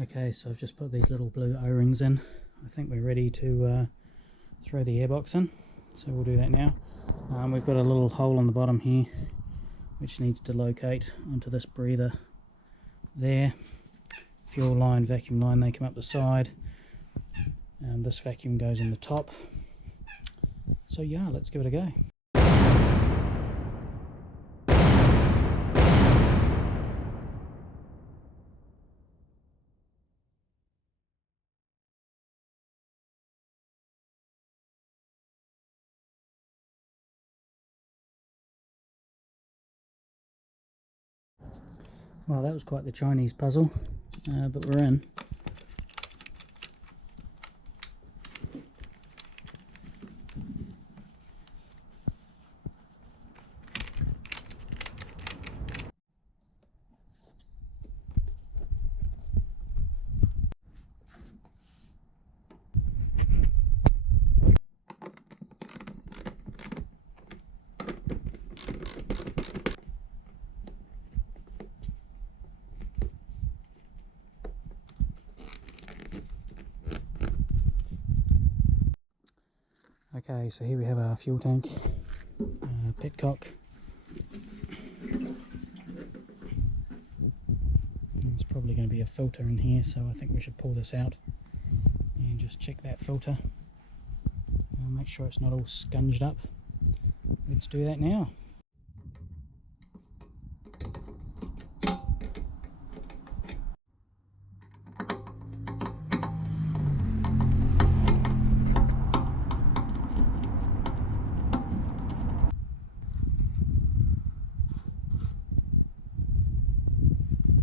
Okay, so I've just put these little blue O-rings in. I think we're ready to throw the airbox in, so we'll do that now. We've got a little hole on the bottom here which needs to locate onto this breather there. Fuel line, vacuum line, they come up the side, and this vacuum goes in the top. So yeah, let's give it a go. Well, that was quite the Chinese puzzle, but we're in. Okay, so here we have our fuel tank, petcock. There's probably going to be a filter in here, so I think we should pull this out and just check that filter. Make sure it's not all scunged up. Let's do that now.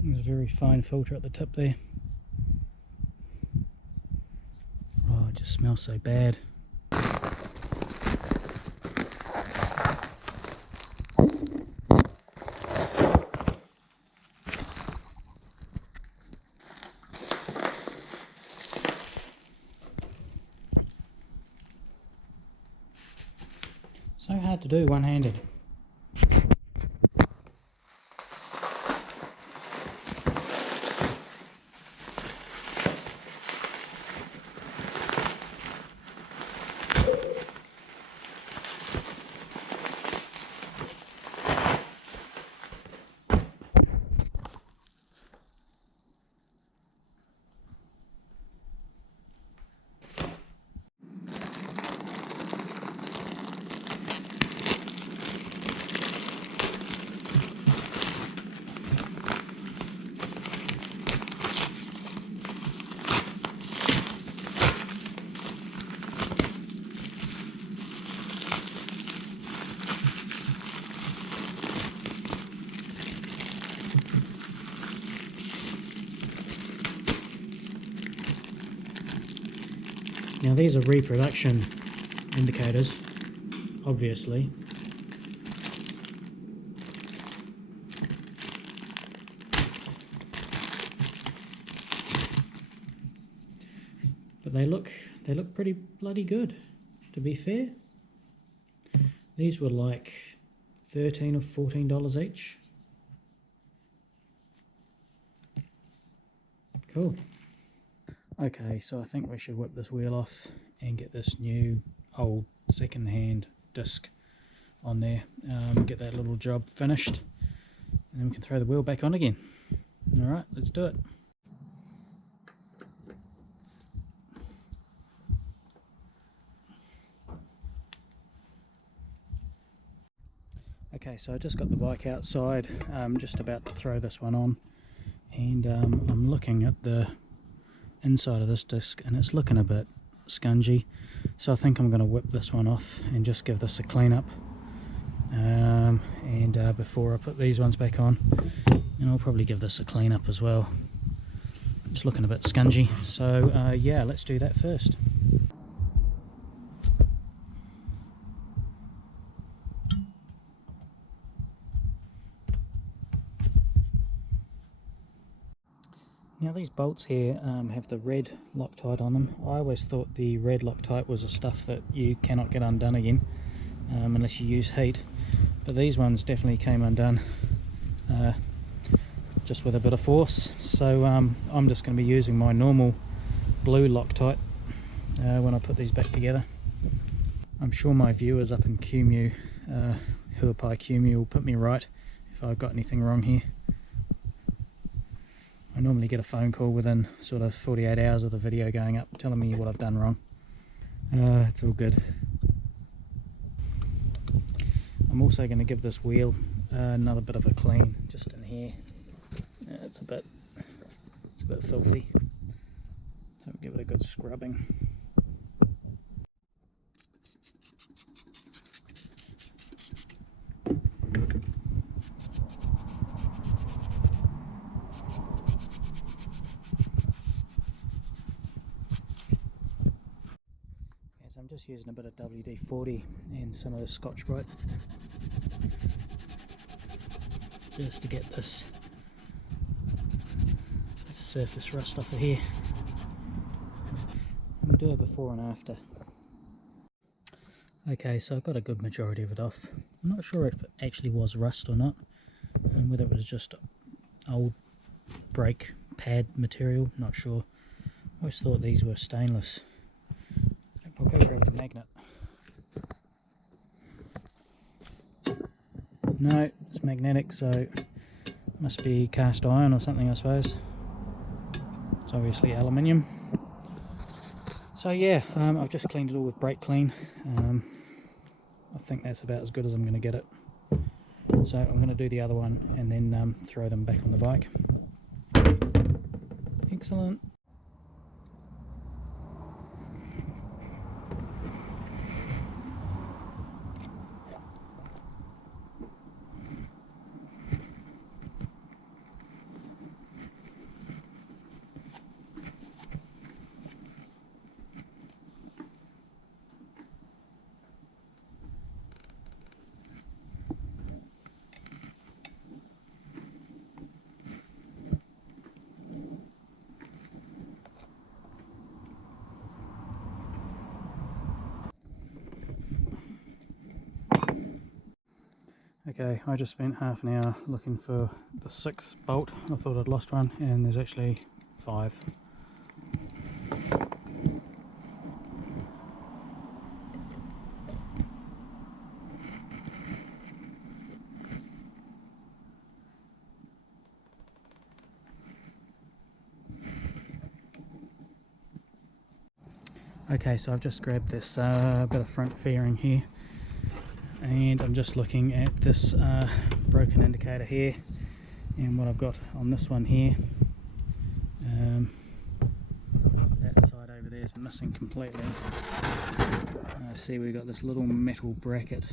There's a very fine filter at the tip there. Oh, it just smells so bad. So hard to do one-handed. Now these are reproduction indicators, obviously. But they look pretty bloody good, to be fair. These were like $13 or $14 each. Cool. Okay, so I think we should whip this wheel off and get this new old second-hand disc on there. Get that little job finished, and then we can throw the wheel back on again. Alright, let's do it. Okay, so I just got the bike outside. I'm just about to throw this one on, and I'm looking at the inside of this disc and it's looking a bit scungy, so I think I'm going to whip this one off and just give this a clean up, and before I put these ones back on, and I'll probably give this a clean up as well. It's looking a bit scungy, so yeah, let's do that first. Now these bolts here have the red Loctite on them. I always thought the red Loctite was the stuff that you cannot get undone again unless you use heat, but these ones definitely came undone just with a bit of force. So I'm just going to be using my normal blue Loctite when I put these back together. I'm sure my viewers up in Kumeu, Huapai Kumeu, will put me right if I've got anything wrong here. I normally get a phone call within sort of 48 hours of the video going up telling me what I've done wrong. It's all good. I'm also going to give this wheel another bit of a clean just in here. It's a bit filthy, so we'll give it a good scrubbing. I'm just using a bit of WD-40 and some of the Scotch-Brite just to get this surface rust off of here. We'll do a before and after. Okay, so I've got a good majority of it off. I'm not sure if it actually was rust or not, and whether it was just old brake pad material, not sure. I always thought these were stainless. I'll go grab the magnet. No, it's magnetic, so it must be cast iron or something, I suppose. It's obviously aluminium. So yeah, I've just cleaned it all with brake clean. I think that's about as good as I'm going to get it. So I'm going to do the other one and then throw them back on the bike. Excellent. Okay, I just spent half an hour looking for the 6th bolt. I thought I'd lost one, and there's actually 5. Okay, so I've just grabbed this bit of front fairing here, and I'm just looking at this broken indicator here, and what I've got on this one here. That side over there is missing completely. I see we've got this little metal bracket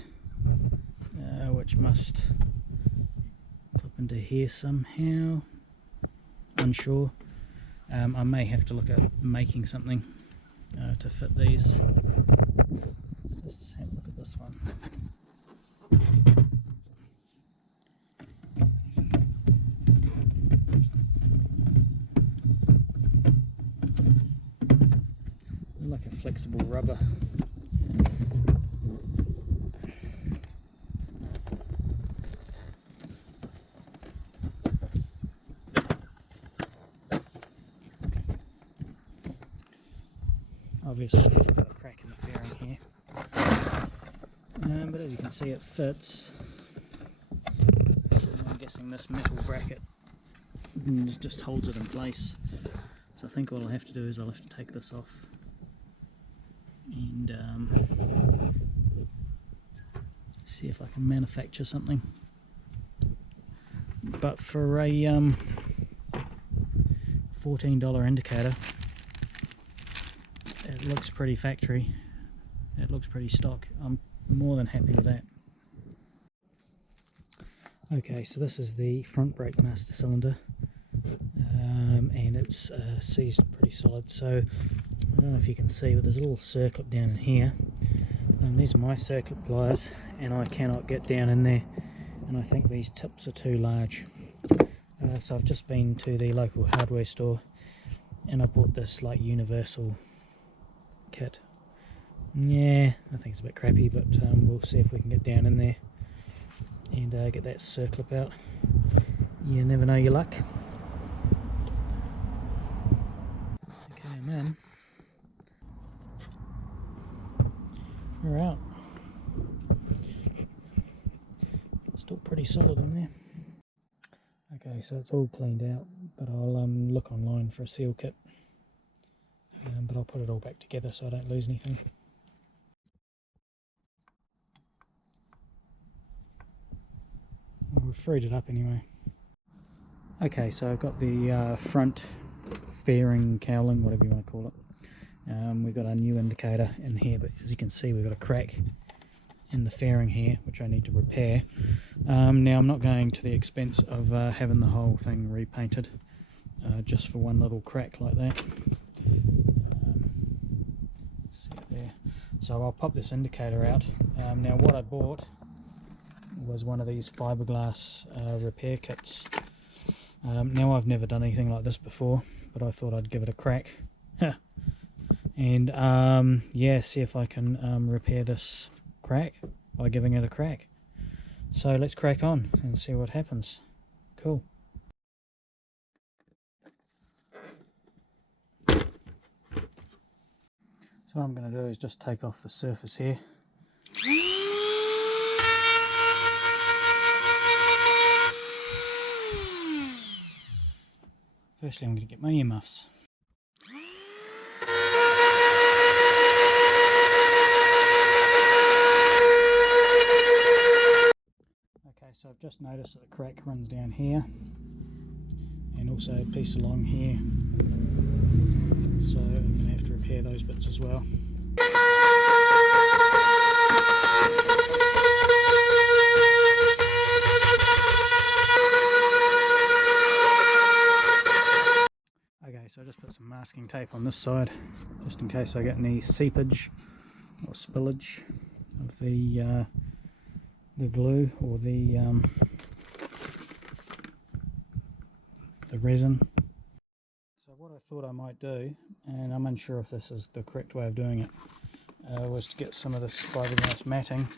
which must clip into here somehow. Unsure. I may have to look at making something to fit these. Let's just have a look at this one. Like a flexible rubber. Obviously there's a bit of a crack in the fairing here, but as you can see it fits. I'm guessing this metal bracket just holds it in place, so I think what I'll have to do is I'll have to take this off and see if I can manufacture something. But for a $14 indicator, it looks pretty factory, it looks pretty stock. I'm more than happy with that. Okay, so this is the front brake master cylinder, and it's seized pretty solid. So I don't know if you can see, but there's a little circlip down in here, and these are my circlip pliers, and I cannot get down in there, and I think these tips are too large. So I've just been to the local hardware store and I bought this like universal kit. Yeah, I think it's a bit crappy, but we'll see if we can get down in there and get that circlip out. You never know your luck. Okay, I'm in. We're out. It's still pretty solid in there. Okay, so it's all cleaned out, but I'll look online for a seal kit. But I'll put it all back together so I don't lose anything. Well, we've freed it up anyway. Okay, so I've got the front fairing, cowling, whatever you want to call it. We've got a new indicator in here, but as you can see we've got a crack in the fairing here which I need to repair. Now I'm not going to the expense of having the whole thing repainted just for one little crack like that. See it there. So I'll pop this indicator out. Now what I bought was one of these fiberglass repair kits. Now I've never done anything like this before, but I thought I'd give it a crack. And yeah, see if I can repair this crack by giving it a crack. So let's crack on and see what happens. Cool. So what I'm going to do is just take off the surface here. Firstly I'm going to get my earmuffs. Okay, so I've just noticed that the crack runs down here and also a piece along here, so I'm going to have to repair those bits as well. Okay, so I just put some masking tape on this side just in case I get any seepage or spillage of the glue or the resin. So what I thought I might do, and I'm unsure if this is the correct way of doing it, was to get some of this fiberglass matting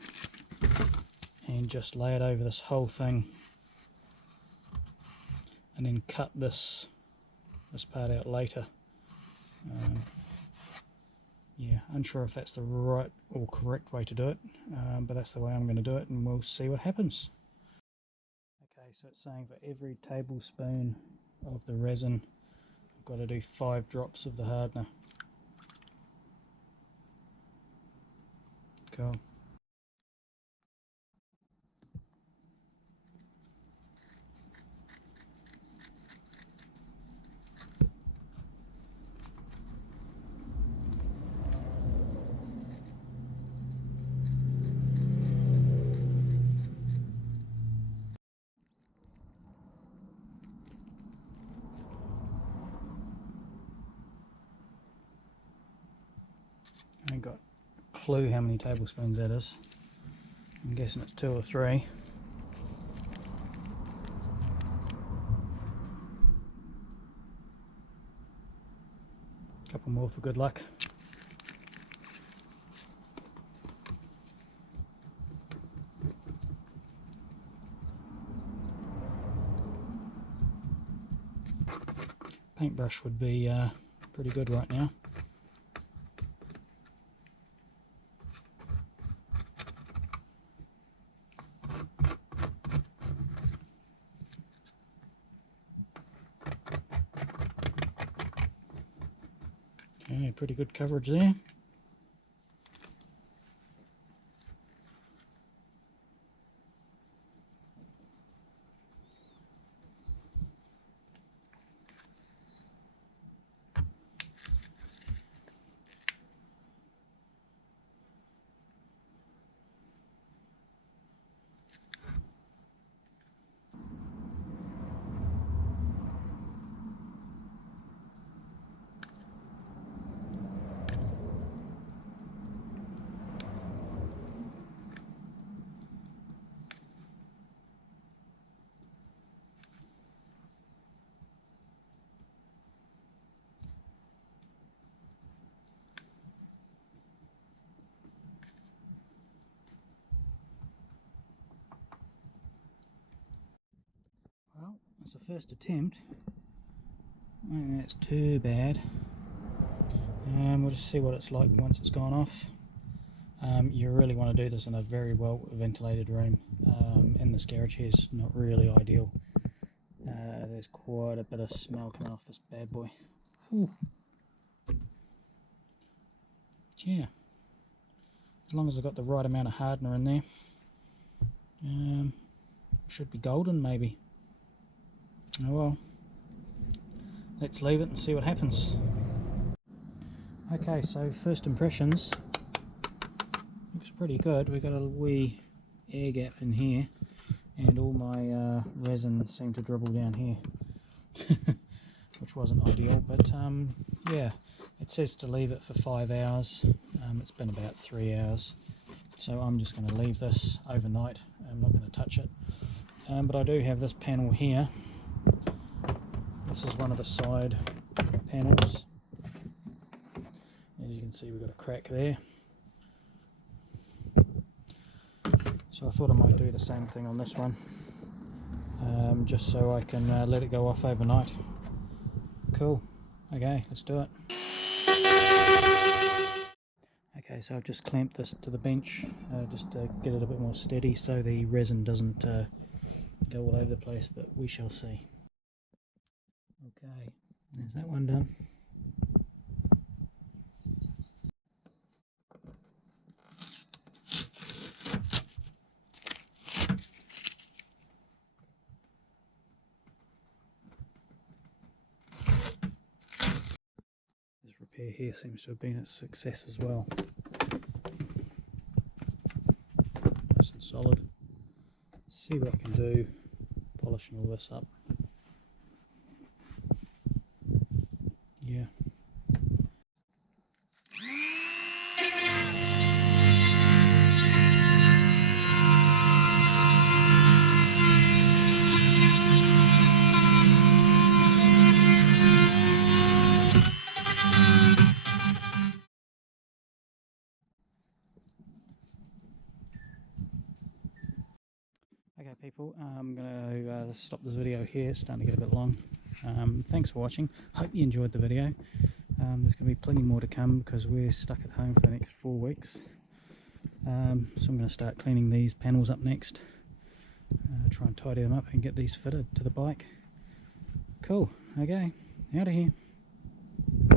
and just lay it over this whole thing and then cut this part out later. Yeah, unsure if that's the right or correct way to do it, but that's the way I'm going to do it, and we'll see what happens. Okay, so it's saying for every tablespoon of the resin I've got to do 5 drops of the hardener. Cool. I ain't got a clue how many tablespoons that is. I'm guessing it's 2 or 3. A couple more for good luck. Paintbrush would be pretty good right now. Okay, pretty good coverage there. It's the first attempt. I don't think that's too bad. We'll just see what it's like once it's gone off. You really want to do this in a very well ventilated room. In this garage here is not really ideal. There's quite a bit of smell coming off this bad boy. Ooh. Yeah, as long as I've got the right amount of hardener in there, should be golden maybe. Oh well, let's leave it and see what happens. Okay, so first impressions, looks pretty good. We've got a wee air gap in here, and all my resin seemed to dribble down here, which wasn't ideal, but yeah, it says to leave it for 5 hours. It's been about 3 hours, so I'm just going to leave this overnight. I'm not going to touch it, but I do have this panel here. This is one of the side panels. As you can see, we've got a crack there. So I thought I might do the same thing on this one, just so I can let it go off overnight. Cool. Okay, let's do it. Okay, so I've just clamped this to the bench just to get it a bit more steady so the resin doesn't go all over the place, but we shall see. Okay, there's that one done. This repair here seems to have been a success as well. Nice and solid. See what I can do polishing all this up. Yeah. Okay people, I'm going to stop this video here. It's starting to get a bit long. Thanks for watching. Hope you enjoyed the video. There's going to be plenty more to come because we're stuck at home for the next 4 weeks. So I'm going to start cleaning these panels up next. Try and tidy them up and get these fitted to the bike. Cool. Okay, out of here.